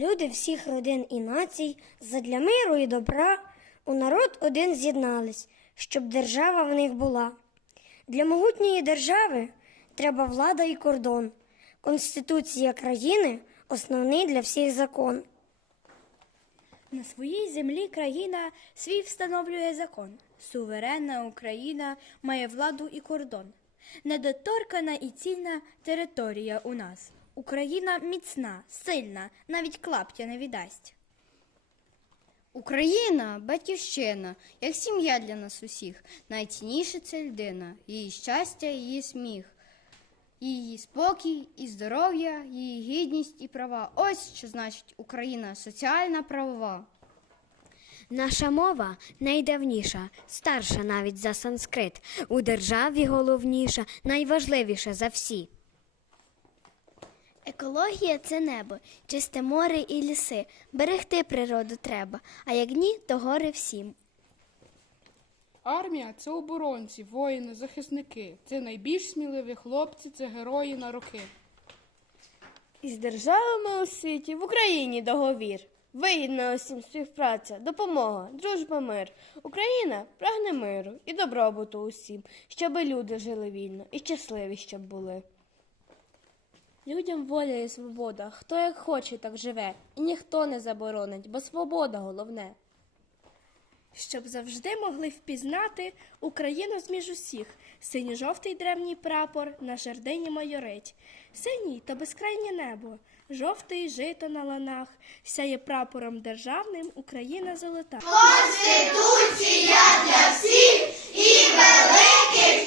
люди всіх родин і націй, задля миру і добра у народ один з'єднались, щоб держава в них була. Для могутньої держави треба влада і кордон. Конституція країни основний для всіх закон. На своїй землі країна свій встановлює закон. Суверенна Україна має владу і кордон. Недоторкана і цільна територія у нас. Україна міцна, сильна, навіть клаптя не віддасть. Україна батьківщина, як сім'я для нас усіх. Найцінніше це людина, її щастя, її сміх, її спокій і здоров'я, її гідність і права. Ось що значить Україна соціальна правова. Наша мова найдавніша, старша навіть за санскрит, у державі головніша, найважливіша за всі. Екологія це небо, чисте море і ліси. Берегти природу треба, а як ні, то гори всім. Армія це оборонці, воїни, захисники. Це найбільш сміливі хлопці, це герої на роки. Із державами у світі в Україні договір. Вигідна усім співпраця, допомога, дружба, мир. Україна прагне миру і добробуту усім, щоби люди жили вільно і щасливі, щоб були. Людям воля і свобода, хто як хоче, так живе, і ніхто не заборонить, бо свобода головне. Щоб завжди могли впізнати Україну зміж усіх. Синьо-жовтий древній прапор на жердині майорить. Синій то безкрайнє небо, жовтий жито на ланах, сяє прапором державним Україна золота. Конституція для всіх і велика.